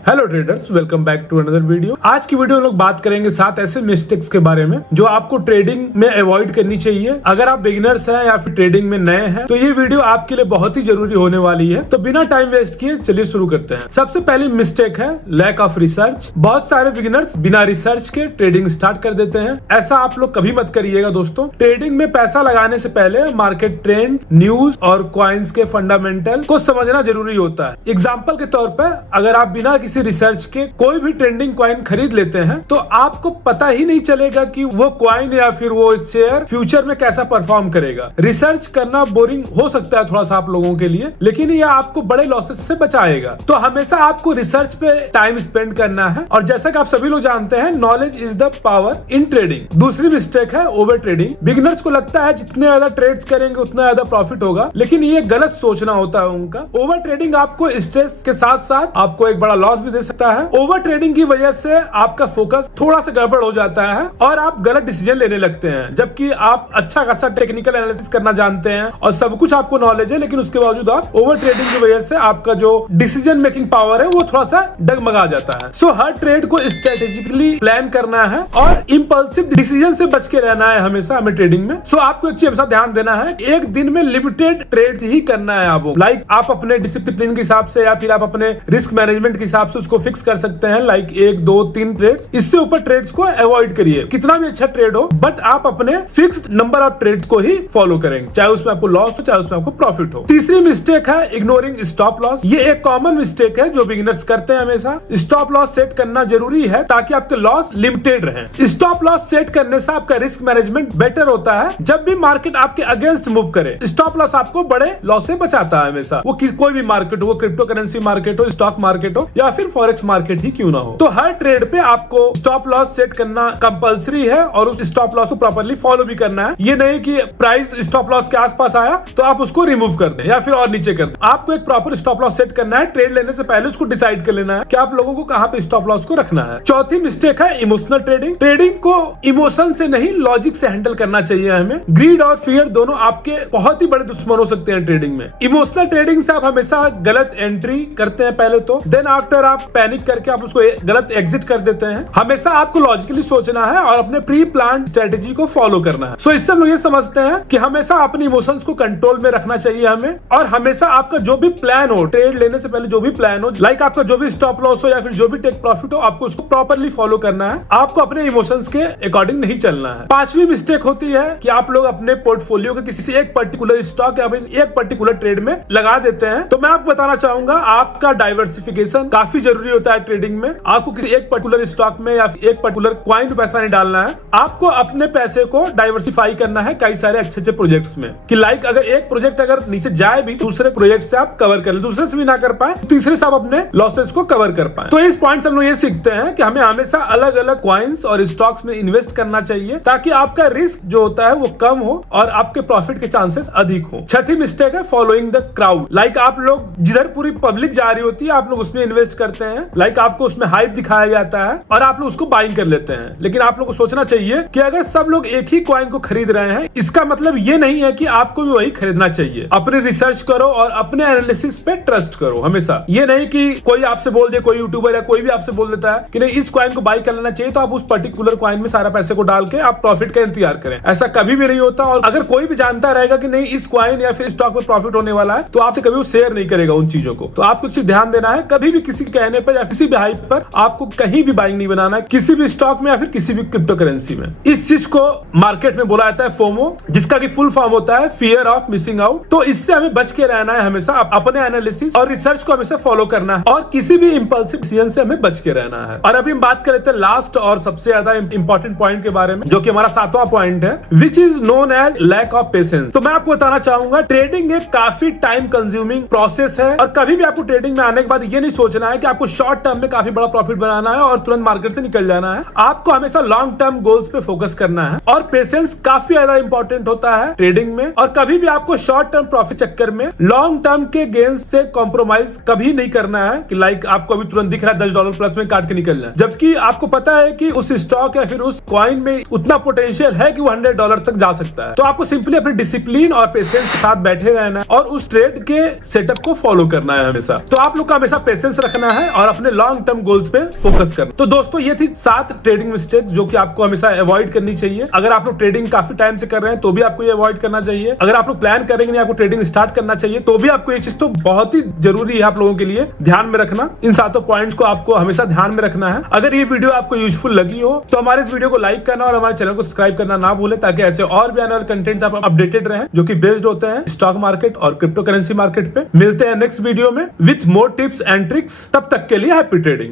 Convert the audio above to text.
Hello traders, welcome back to another video. आज की video में लोग बात करेंगे 7 ऐसे मिस्टेक्स के बारे में जो आपको ट्रेडिंग में अवॉइड करनी चाहिए। अगर आप बिगिनर्स हैं या फिर ट्रेडिंग में नए हैं तो ये वीडियो आपके लिए बहुत ही जरूरी होने वाली है। तो बिना टाइम वेस्ट किए चलिए शुरू करते हैं। सबसे पहली मिस्टेक है लैक ऑफ रिसर्च। बहुत सारे बिगिनर्स बिना रिसर्च के ट्रेडिंग स्टार्ट कर देते हैं। ऐसा आप लोग कभी मत करिएगा दोस्तों। ट्रेडिंग में पैसा लगाने से पहले मार्केट ट्रेंड, न्यूज और कॉइन्स के फंडामेंटल को समझना जरूरी होता है। एग्जाम्पल के तौर पर अगर आप बिना किसी रिसर्च के कोई भी ट्रेंडिंग कॉइन खरीद लेते हैं तो आपको पता ही नहीं चलेगा कि वो कॉइन या फिर वो शेयर फ्यूचर में कैसा परफॉर्म करेगा। रिसर्च करना बोरिंग हो सकता है थोड़ा सा आप लोगों के लिए, लेकिन ये आपको बड़े लॉसेस से बचाएगा। तो हमेशा आपको रिसर्च पे टाइम स्पेंड करना है। और जैसा कि आप सभी लोग जानते हैं, knowledge is the power in trading. दूसरी मिस्टेक है ओवर ट्रेडिंग। बिगिनर्स को लगता है जितने ज्यादा ट्रेड्स करेंगे उतना ज्यादा प्रॉफिट होगा, लेकिन ये गलत सोचना होता है उनका। ओवर ट्रेडिंग आपको स्ट्रेस के साथ साथ आपको एक बड़ा लॉस भी दे सकता है। ओवर ट्रेडिंग की वजह से आपका फोकस थोड़ा सा गड़बड़ हो जाता है और आप गलत डिसीजन लेने लगते हैं, जबकि आप अच्छा खासा टेक्निकल एनालिसिस करना जानते हैं और सब कुछ आपको नॉलेज है, लेकिन उसके बावजूद आप ओवर ट्रेडिंग की वजह से आपका जो डिसीजन मेकिंग पावर है वो थोड़ा सा डगमगा जाता है। सो हर ट्रेड को स्ट्रेटेजिकली प्लान करना है और इम्पल्सिव डिसीजन से बच के रहना है हमेशा हमें ट्रेडिंग में। सो आपको एक चीज हमेशा ध्यान देना है, एक दिन में लिमिटेड ट्रेड्स ही करना है आपको। लाइक आप अपने डिसिप्लिन के हिसाब से या फिर आप अपने रिस्क मैनेजमेंट के हिसाब से उसको फिक्स कर सकते हैं। Like 1, 2, 3 trades. इससे ऊपर ट्रेड्स को अवॉइड करिए। कितना भी अच्छा ट्रेड हो, बट आप अपने फिक्स्ड नंबर ऑफ ट्रेड्स को ही फॉलो करेंगे, चाहे उसमें आपको लॉस हो चाहे उसमें आपको प्रॉफिट हो। तीसरी मिस्टेक है इग्नोरिंग स्टॉप लॉस। ये एक कॉमन मिस्टेक है जो बिगिनर्स करते हैं हमेशा। स्टॉप लॉस सेट करना जरूरी है ताकि आपके लॉस लिमिटेड रहे। स्टॉप लॉस सेट करने से आपका रिस्क मैनेजमेंट बेटर होता है। जब भी मार्केट आपके अगेंस्ट मूव करे, स्टॉप लॉस आपको बड़े लॉस से बचाता है हमेशा। वो कोई भी मार्केट हो, क्रिप्टो करेंसी मार्केट हो, स्टॉक मार्केट हो या फिर फॉरेक्स मार्केट ही क्यों ना हो। तो हर ट्रेड पे आपको स्टॉप लॉस सेट करना कंपलसरी है और उस स्टॉप लॉस को प्रॉपर्ली फॉलो भी करना है। ये नहीं कि प्राइस स्टॉप लॉस के आसपास आया तो आप उसको रिमूव कर दें या फिर और नीचे कर दें। आपको एक प्रॉपर स्टॉप लॉस सेट करना है। ट्रेड लेने से पहले उसको डिसाइड कर लेना है कि आप लोगों को कहां पे स्टॉप लॉस को रखना है। चौथी मिस्टेक है इमोशनल ट्रेडिंग। ट्रेडिंग को इमोशन से नहीं लॉजिक से हैंडल करना चाहिए हमें। ग्रीड और फियर दोनों आपके बहुत ही बड़े दुश्मन हो सकते हैं ट्रेडिंग में। इमोशनल ट्रेडिंग से आप हमेशा गलत एंट्री करते हैं पहले तो, देन आफ्टर आप पैनिक करके आप उसको गलत एग्जिट कर देते हैं। हमेशा आपको लॉजिकली सोचना है और अपने प्री प्लान स्ट्रेटेजी को फॉलो करना है। सो इससे हम लोग ये समझते हैं कि हमेशा अपने इमोशंस को कंट्रोल में रखना चाहिए हमें। और हमेशा आपका जो भी प्लान हो, ट्रेड लेने से पहले जो भी प्लान हो, लाइक आपका जो भी स्टॉप लॉस हो या फिर जो भी टेक प्रॉफिट हो, आपको उसको प्रॉपर्ली फॉलो करना है। आपको अपने इमोशंस के अकॉर्डिंग नहीं चलना है। पांचवी मिस्टेक होती है कि आप लोग अपने पोर्टफोलियो के किसी एक पर्टिकुलर स्टॉक या फिर एक पर्टिकुलर ट्रेड में लगा देते हैं। तो मैं आपको बताना चाहूंगा, आपका डाइवर्सिफिकेशन काफी जरूरी होता है ट्रेडिंग में। आपको किसी एक पर्टिकुलर स्टॉक में या एक पर्टिकुलर कॉइन पे पैसा नहीं डालना है। आपको अपने पैसे को डाइवर्सिफाई करना है कई सारे अच्छे अच्छे प्रोजेक्ट्स में। कि लाइक अगर एक प्रोजेक्ट अगर नीचे जाए भी, दूसरे प्रोजेक्ट से आप कवर कर ले, दूसरे से भी ना कर पाए, तीसरे से आप अपने लॉसेस को कवर कर पाए। तो इस पॉइंट से हम लोग ये सीखते हैं कि हमें हमेशा अलग अलग कॉइन्स और स्टॉक्स में इन्वेस्ट करना चाहिए ताकि आपका रिस्क जो होता है वो कम हो और आपके प्रॉफिट के चांसेस अधिक हो। छठी मिस्टेक है फॉलोइंग द क्राउड। लाइक आप लोग जिधर पूरी पब्लिक जा रही होती है आप लोग उसमें इन्वेस्ट करते हैं। लाइक आपको उसमें हाइप दिखाया जाता है और आप लोग उसको बाइंग कर लेते हैं। लेकिन आप लोग को सोचना चाहिए कि अगर सब लोग एक ही कॉइन को खरीद रहे हैं, इसका मतलब ये नहीं है कि आपको भी वही खरीदना चाहिए। अपने रिसर्च करो और अपने एनालिसिस पे ट्रस्ट करो हमेशा। ये नहीं कि कोई आपसे बोल दे, कोई यूट्यूबर या कोई भी आपसे बोल देता है कि नहीं इस कॉइन को बाई कर लेना चाहिए, तो आप उस पर्टिकुलर कॉइन में सारा पैसे को डाल के आप प्रॉफिट का इंतजार करें। ऐसा कभी भी नहीं होता। और अगर कोई भी जानता रहेगा कि नहीं इस कॉइन या फिर स्टॉक में प्रॉफिट होने वाला है, तो आपसे कभी वो शेयर नहीं करेगा उन चीजों को। तो आपको ध्यान देना है, कभी भी किसी के कहने पर या किसी भी हाइप पर आपको कहीं भी बाइंग नहीं बनाना है, किसी भी स्टॉक में या फिर किसी भी क्रिप्टो करेंसी में। इस चीज को मार्केट में बोला जाता है फोमो, जिसका कि फुल फॉर्म होता है फियर ऑफ मिसिंग आउट। तो इससे हमें बच के रहना है हमेशा। अपने एनालिसिस और रिसर्च को हमेशा फॉलो करना है और किसी भी इंपल्सिव डिसीजन से हमें बच के रहना है। और अभी हम बात कर लेते हैं लास्ट और सबसे ज्यादा इंपॉर्टेंट पॉइंट के बारे में, जो कि हमारा 7वां पॉइंट है, which is known as lack of patience. तो मैं आपको बताना चाहूंगा, ट्रेडिंग एक काफी टाइम कंज्यूमिंग प्रोसेस है और कभी भी आपको ट्रेडिंग में आने के बाद ये नहीं सोचना है कि आपको शॉर्ट टर्म में काफी बड़ा प्रॉफिट बनाना है और तुरंत मार्केट से निकल जाना है। आपको हमेशा लॉन्ग टर्म गोल्स पे फोकस करना है और पेशेंस काफी ज्यादा इंपॉर्टेंट होता है ट्रेडिंग में। और कभी भी आपको शॉर्ट टर्म प्रॉफिट चक्कर में लॉन्ग टर्म के गेन्स से कॉम्प्रोमाइज कभी नहीं करना है कि लाइक आपको अभी तुरंत दिख रहा है $10 प्लस में काट के निकल जाए, जबकि आपको पता है कि उस स्टॉक या फिर उस कॉइन में उतना पोटेंशियल है कि वो $100 तक जा सकता है। तो आपको सिंपली अपने डिसिप्लिन और पेशेंस के साथ बैठे रहना है और उस ट्रेड के सेटअप को फॉलो करना है हमेशा। तो आप लोग का हमेशा पेशेंस रखना है और अपने लॉन्ग टर्म गोल्स पे फोकस करना। तो दोस्तों ये थी 7 ट्रेडिंग मिस्टेक जो कि आपको हमेशा अवॉइड करनी चाहिए। अगर आप लोग ट्रेडिंग काफी टाइम से कर रहे हैं तो भी आपको ये अवॉइड करना चाहिए। अगर आप लोग प्लान करेंगे नहीं आपको ट्रेडिंग स्टार्ट करना चाहिए तो भी आपको ये चीज तो बहुत ही जरूरी है आप लोगों के लिए ध्यान में रखना। इन 7 पॉइंट्स को आपको हमेशा ध्यान में रखना है। अगर ये वीडियो आपको यूजफुल लगी हो तो हमारे इस वीडियो को लाइक करना और हमारे चैनल को सब्सक्राइब करना ना भूले, ताकि ऐसे और भी आने वाले कंटेंट्स आप अपडेटेड रहें जो कि बेस्ड होते हैं स्टॉक मार्केट और क्रिप्टो करेंसी मार्केट पे। मिलते हैं नेक्स्ट वीडियो में with more tips and tricks. तब तक के लिए हैप्पी ट्रेडिंग।